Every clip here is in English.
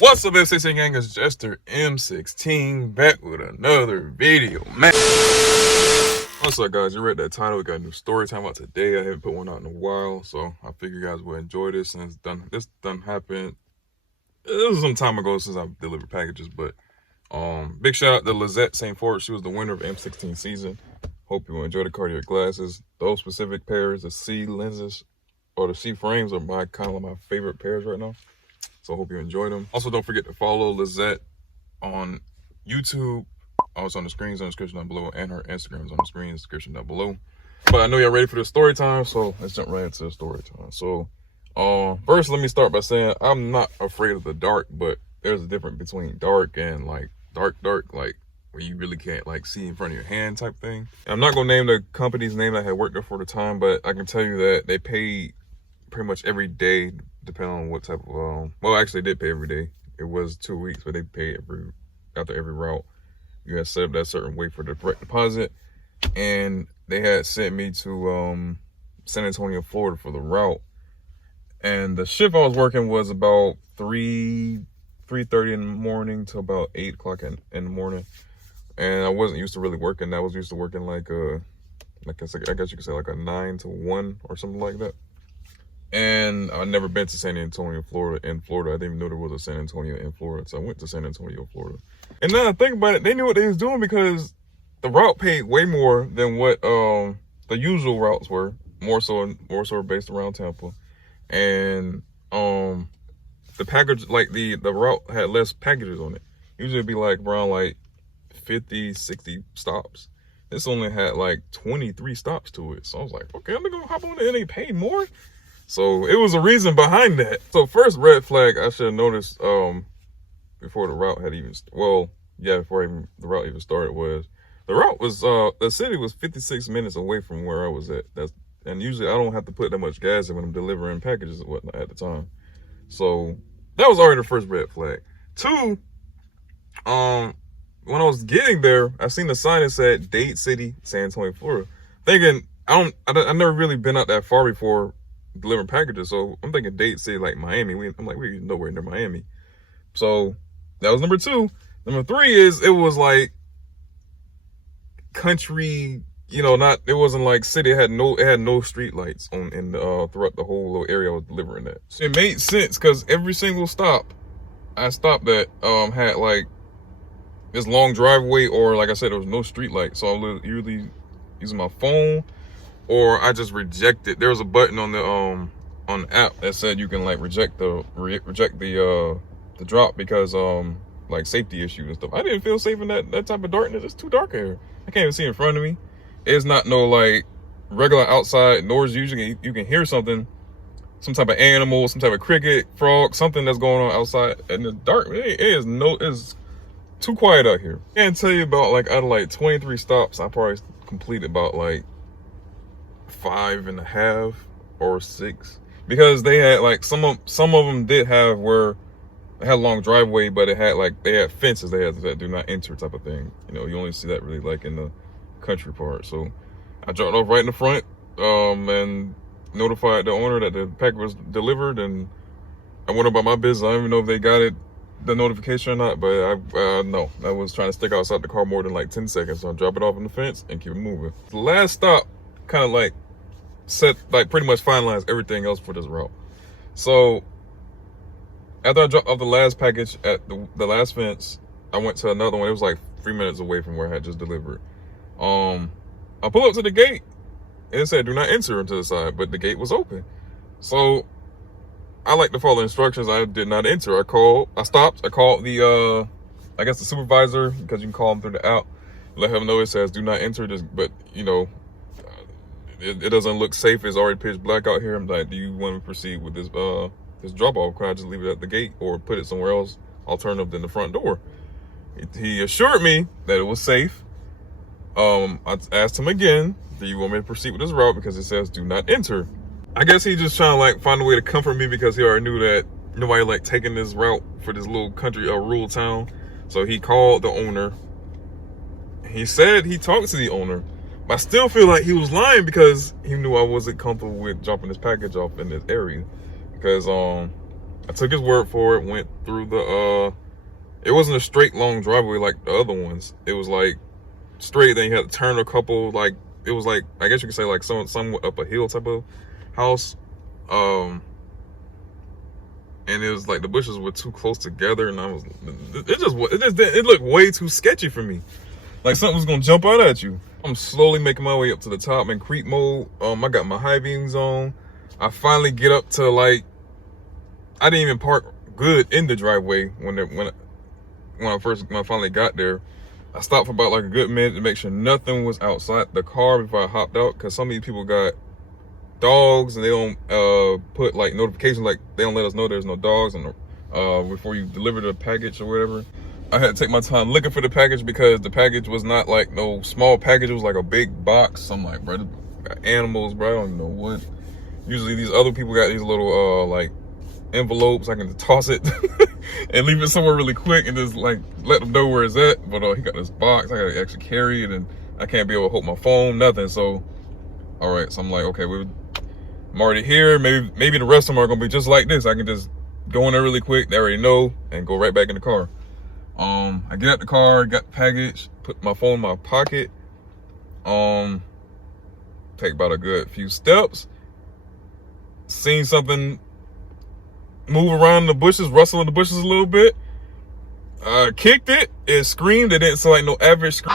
What's up, M16 gang? It's Jester M16 back with another video, man. What's up, guys? You read that title. We got a new story time out today. I haven't put one out in a while, so I figure you guys will enjoy this. And this done happened. It was some time ago since I've delivered packages, but big shout out to Louisette St. Ford. She was the winner of M16 season. Hope you enjoy the cardiac glasses. Those specific pairs, the C lenses or the C frames, are my favorite pairs right now. So I hope you enjoy them. Also, don't forget to follow Louisette on YouTube. Also on the screens on the description down below, and her Instagram is on the screen in the description down below. But I know y'all ready for the story time, so let's jump right into the story time. So first, let me start by saying I'm not afraid of the dark, but there's a difference between dark and like dark, like where you really can't like see in front of your hand type thing. And I'm not gonna name the company's name that I had worked there for the time, but I can tell you that they paid pretty much every day, depending on what type of well, actually they did pay every day. It was 2 weeks, but they paid after every route. You had set up that certain way for the direct deposit, and they had sent me to San Antonio, Florida for the route. And the shift I was working was about 3:30 in the morning to about 8 o'clock in the morning. And I wasn't used to really working. I was used to working like I guess you could say like a 9 to 1 or something like that. And I'd never been to San Antonio, Florida. I didn't even know there was a San Antonio in Florida. So I went to San Antonio, Florida. And now I think about it, they knew what they was doing because the route paid way more than what the usual routes were. More so based around Tampa. And the package, like the route had less packages on it. Usually it'd be like around like 50, 60 stops. This only had like 23 stops to it. So I was like, okay, I'm gonna hop on it and they pay more. So it was a reason behind that. So first red flag I should have noticed before the route had even, before the route even started was, the route was, the city was 56 minutes away from where I was at. And usually I don't have to put that much gas in when I'm delivering packages and whatnot at the time. So that was already the first red flag. Two, when I was getting there, I seen the sign that said Dade City, San Antonio, Florida. Thinking, I've never really been out that far before delivering packages, so I'm thinking Dade City, like Miami. I'm like, we're nowhere near Miami. So that was number two. Number three is it was like country, it wasn't like city. It had no street lights on throughout the whole little area I was delivering at. So it made sense because every single stop I stopped at had like this long driveway, or like I said, there was no street light. So I was usually using my phone, or I just rejected. There was a button on the app that said you can like reject the drop because like safety issues and stuff. I didn't feel safe in that type of darkness. It's too dark here. I can't even see in front of me. It's not no like regular outside noise. Usually you can hear something, some type of animal, some type of cricket, frog, something that's going on outside, and it's dark. It's too quiet out here. I can't tell you about like out of like 23 stops, I probably completed about like 5.5 or 6, because they had like some of them did have where they had a long driveway, but they had fences. They had that do not enter type of thing. You only see that really like in the country part. So I dropped off right in the front and notified the owner that the package was delivered, and I went about my business. I don't even know if they got the notification or not, but no, I was trying to stick outside the car more than like 10 seconds. So I drop it off on the fence and keep it moving. The last stop kind of like pretty much finalized everything else for this route. So after I dropped off the last package at the last fence, I went to another one. It was like 3 minutes away from where I had just delivered. I pull up to the gate and it said do not enter to the side, but the gate was open. So I like to follow instructions. I did not enter. I stopped. I called the I guess the supervisor, because you can call him through the app. Let him know it says do not enter this, but it doesn't look safe. It's already pitch black out here. I'm like, do you want to proceed with this this drop off? Can I just leave it at the gate or put it somewhere else, alternative than the front door? He assured me that it was safe. I asked him again, do you want me to proceed with this route because it says do not enter? I guess he just trying to like find a way to comfort me, because he already knew that nobody like taking this route for this little country or rural town. So he called the owner. He said he talked to the owner, but I still feel like he was lying because he knew I wasn't comfortable with dropping this package off in this area. Because I took his word for it, went through the, it wasn't a straight long driveway like the other ones. It was like straight, then you had to turn a couple, like, it was like, I guess you could say like somewhat up a hill type of house. And it was like the bushes were too close together, and it looked way too sketchy for me. Like something was gonna jump out at you. I'm slowly making my way up to the top in creep mode. I got my high beams on. I finally get up to like, I didn't even park good in the driveway when I finally got there. I stopped for about like a good minute to make sure nothing was outside the car before I hopped out, because some of these people got dogs and they don't put like notifications, like they don't let us know there's no dogs and before you deliver the package or whatever. I had to take my time looking for the package because the package was not like no small package. It was like a big box. I'm like, bro, got animals, bro. I don't even know what. Usually these other people got these little like envelopes. I can just toss it and leave it somewhere really quick and just like let them know where it's at. But he got this box. I gotta actually carry it, and I can't be able to hold my phone, nothing. So, all right. So I'm like, okay, I'm already here. Maybe the rest of them are gonna be just like this. I can just go in there really quick. They already know, and go right back in the car. I get out the car, got the package, put my phone in my pocket. Take about a good few steps. Seen something move around the bushes, rustle in the bushes a little bit. Kicked it. It screamed. It didn't sound like no average scream.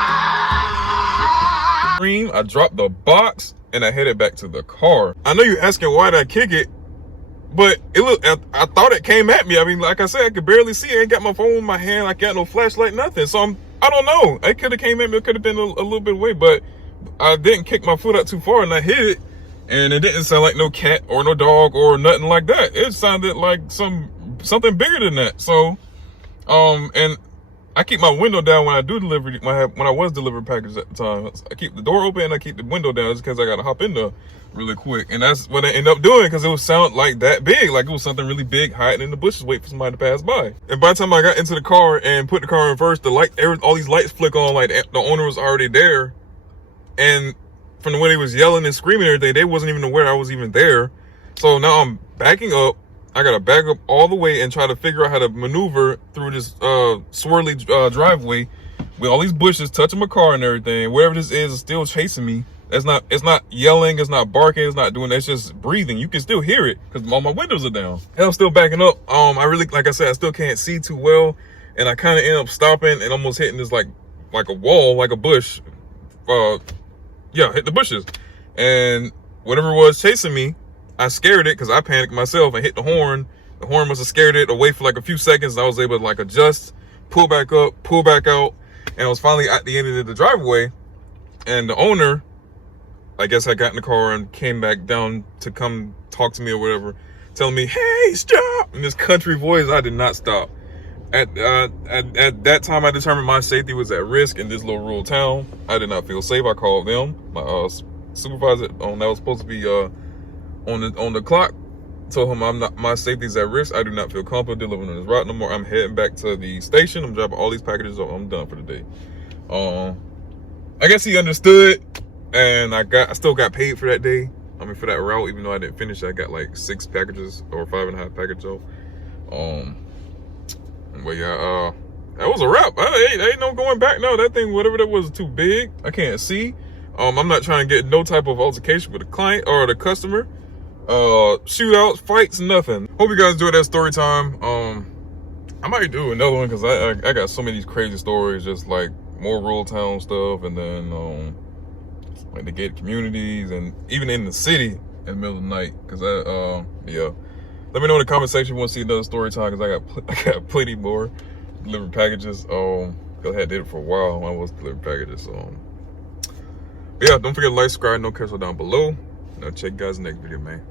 I dropped the box and I headed back to the car. I know you're asking why did I kick it, but I thought it came at me. I mean, like I said, I could barely see it. I ain't got my phone in my hand. I got no flashlight, nothing. So I don't know. It could have came at me. It could have been a little bit away, but I didn't kick my foot out too far and I hit it. And it didn't sound like no cat or no dog or nothing like that. It sounded like something bigger than that. So, and I keep my window down when I do delivery. When I was delivering packages at the time, I keep the door open and I keep the window down just because I got to hop in there really quick. And that's what I ended up doing, because it would sound like that big, like it was something really big hiding in the bushes, waiting for somebody to pass by. And by the time I got into the car and put the car in first, all these lights flick on, like the owner was already there. And from the way he was yelling and screaming and everything, they wasn't even aware I was even there. So now I'm backing up. I gotta back up all the way and try to figure out how to maneuver through this swirly driveway with all these bushes touching my car and everything. Whatever this is still chasing me. It's not yelling, it's not barking, it's not doing that, it's just breathing. You can still hear it because all my windows are down. And I'm still backing up. I really, like I said, I still can't see too well. And I kind of end up stopping and almost hitting this like a wall, like a bush. Yeah, hit the bushes. And whatever was chasing me, I scared it because I panicked myself and hit the horn. The horn must have scared it away for like a few seconds. I was able to like adjust, pull back up, pull back out. And I was finally at the end of the driveway. And the owner, I guess I got in the car and came back down to come talk to me or whatever, telling me, hey, stop. In this country voice, I did not stop. At that time, I determined my safety was at risk in this little rural town. I did not feel safe. I called them. My supervisor that was supposed to be on the clock told him my safety's at risk. I do not feel comfortable delivering on this route no more. I'm heading back to the station. I'm dropping all these packages off. I'm done for the day. I guess he understood, and I still got paid for that day. I mean, for that route, even though I didn't finish, I got like 6 packages or 5.5 packages off. But yeah, that was a wrap. Ain't no going back now. That thing, whatever that was, too big. I can't see. I'm not trying to get no type of altercation with the client or the customer. Shootouts, fights, nothing. Hope you guys enjoyed that story time. I might do another one because I got so many crazy stories, just like more rural town stuff, and then like the gated communities, and even in the city in the middle of the night. Because yeah. Let me know in the comment section if you want to see another story time, because I got plenty more delivered packages. Because I had did it for a while when I was delivering packages. But yeah, don't forget to like, subscribe, no cancel down below. And I'll check you guys in the next video, man.